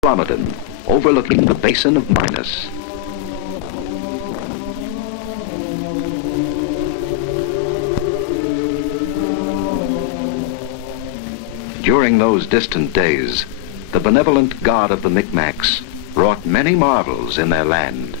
Blomidon, overlooking the basin of Minas. During those distant days, the benevolent God of the Micmacs wrought many marvels in their land.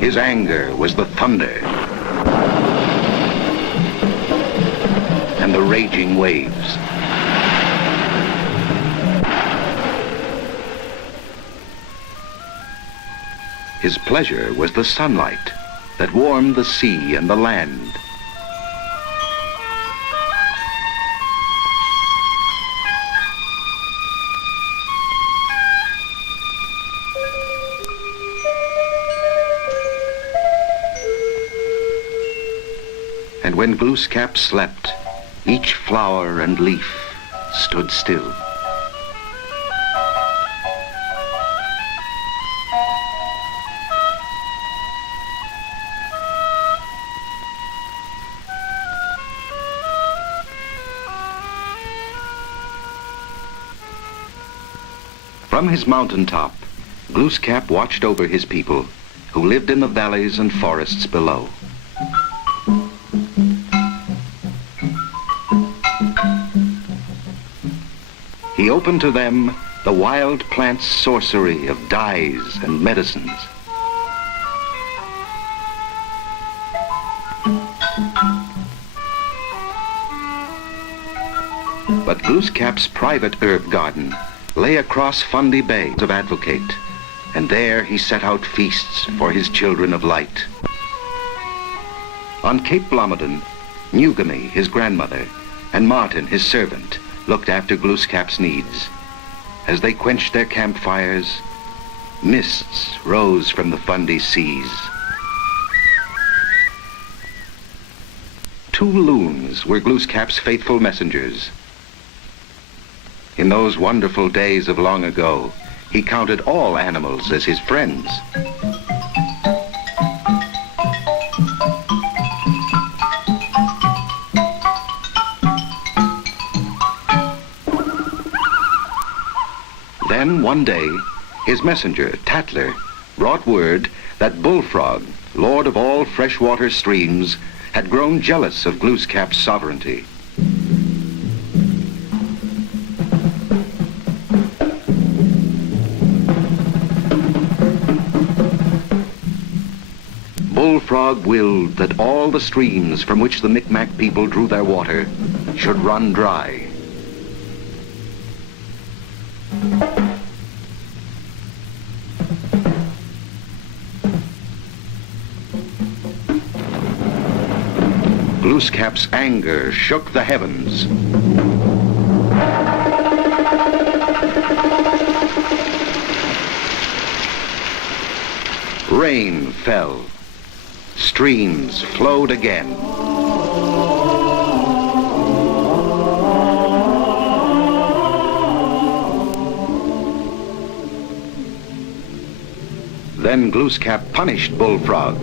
His anger was the thunder and the raging waves. His pleasure was the sunlight that warmed the sea and the land. And when Glooskap slept, each flower and leaf stood still. From his mountaintop, Glooskap watched over his people who lived in the valleys and forests below. He opened to them the wild plant sorcery of dyes and medicines. But Glooskap's private herb garden lay across Fundy Bay of Advocate, and there he set out feasts for his children of light. On Cape Blomidon, Nugamy, his grandmother, and Martin, his servant, looked after Glooskap's needs. As they quenched their campfires, mists rose from the Fundy seas. 2 loons were Glooskap's faithful messengers. In those wonderful days of long ago, he counted all animals as his friends. Then one day, his messenger, Tatler, brought word that Bullfrog, lord of all freshwater streams, had grown jealous of Glooskap's sovereignty. Bullfrog willed that all the streams from which the Micmac people drew their water should run dry. Glooskap's anger shook the heavens. Rain fell. Streams flowed again. Then Glooskap punished Bullfrog.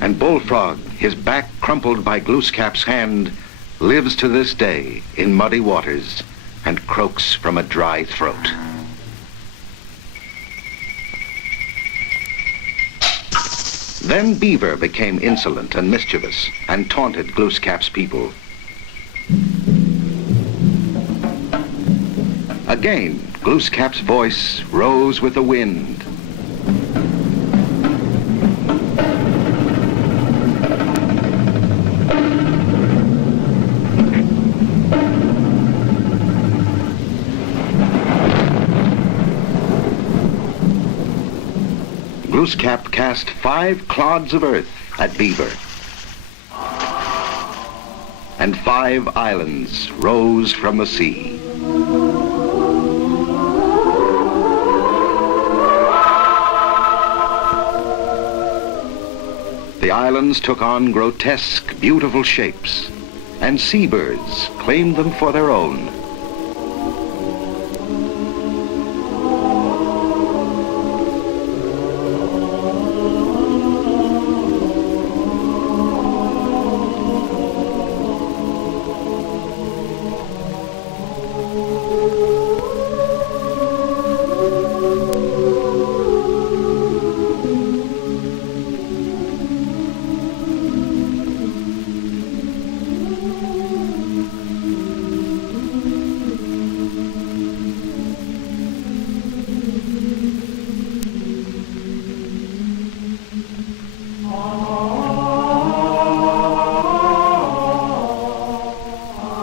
And Bullfrog, his back crumpled by Glooskap's hand, lives to this day in muddy waters and croaks from a dry throat. Then Beaver became insolent and mischievous and taunted Glooskap's people. Again, Glooskap's voice rose with the wind. Glooskap cast 5 clods of earth at Beaver. And 5 islands rose from the sea. The islands took on grotesque, beautiful shapes, and seabirds claimed them for their own.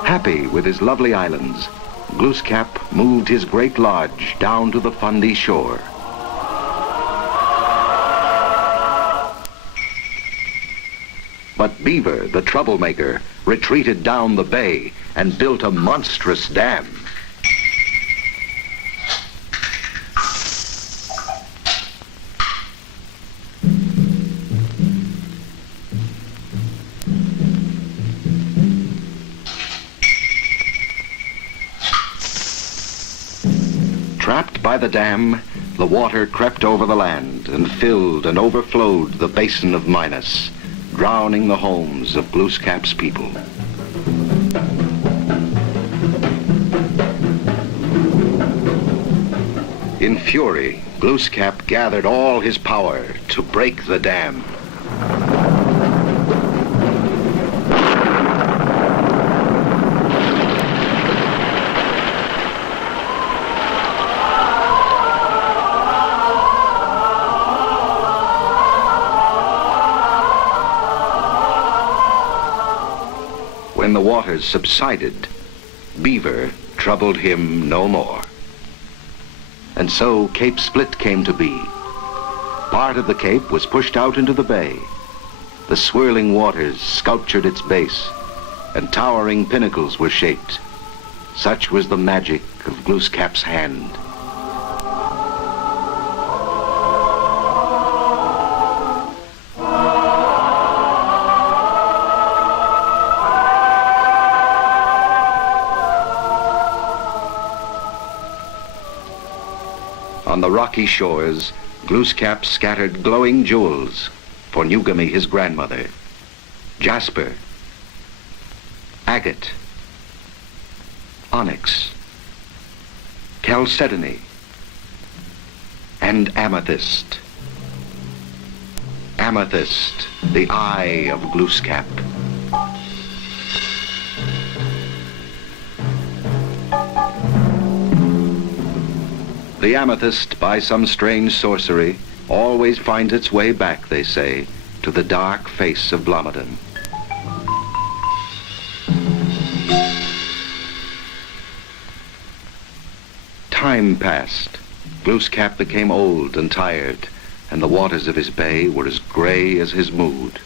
Happy with his lovely islands, Glooskap moved his great lodge down to the Fundy shore. But Beaver, the troublemaker, retreated down the bay and built a monstrous dam. Trapped by the dam, the water crept over the land and filled and overflowed the basin of Minas, drowning the homes of Glooskap's people. In fury, Glooskap gathered all his power to break the dam. When the waters subsided, Beaver troubled him no more. And so Cape Split came to be. Part of the cape was pushed out into the bay. The swirling waters sculptured its base, and towering pinnacles were shaped. Such was the magic of Glooskap's hand. On the rocky shores, Glooskap scattered glowing jewels for Nugami, his grandmother, jasper, agate, onyx, chalcedony, and amethyst. Amethyst, the eye of Glooskap. The amethyst, by some strange sorcery, always finds its way back, they say, to the dark face of Blomidon. Time passed. Glooskap became old and tired, and the waters of his bay were as gray as his mood.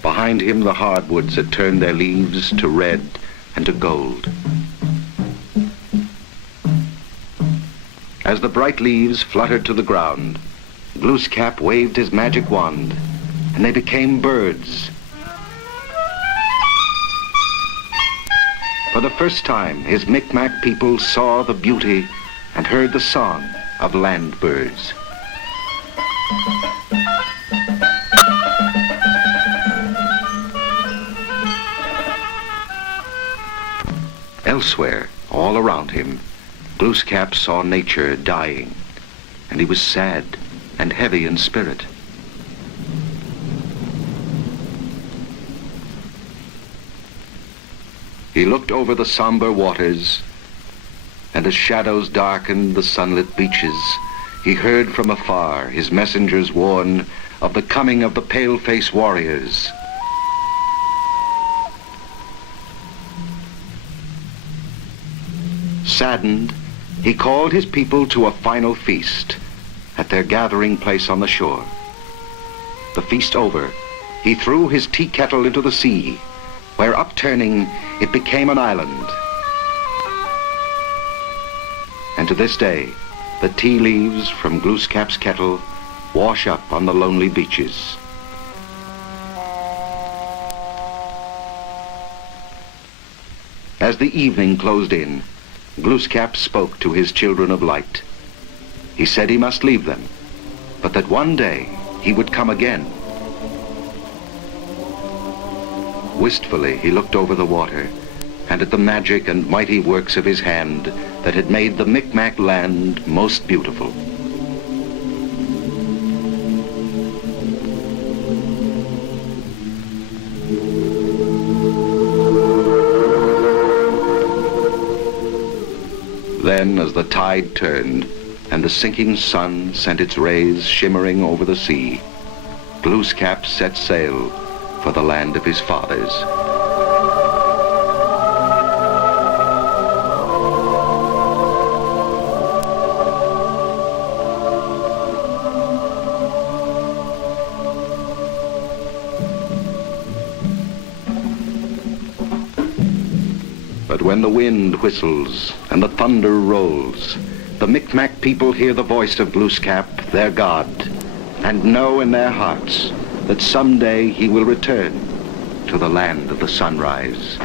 Behind him, the hardwoods had turned their leaves to red and to gold. As the bright leaves fluttered to the ground, Glooskap waved his magic wand, and they became birds. For the first time, his Micmac people saw the beauty and heard the song of land birds. Elsewhere, all around him, Glooskap saw nature dying, and he was sad and heavy in spirit. He looked over the somber waters, and as shadows darkened the sunlit beaches, he heard from afar his messengers warn of the coming of the pale-face warriors. Saddened, he called his people to a final feast their gathering place on the shore. The feast over, he threw his tea kettle into the sea, where upturning, it became an island. And to this day, the tea leaves from Glooskap's kettle wash up on the lonely beaches. As the evening closed in, Glooskap spoke to his children of light. He said he must leave them, but that one day he would come again. Wistfully he looked over the water and at the magic and mighty works of his hand that had made the Micmac land most beautiful. Then, as the tide turned and the sinking sun sent its rays shimmering over the sea, Glooskap set sail for the land of his fathers. But when the wind whistles and the thunder rolls, the Micmac people hear the voice of Glooskap, their god, and know in their hearts that someday he will return to the land of the sunrise.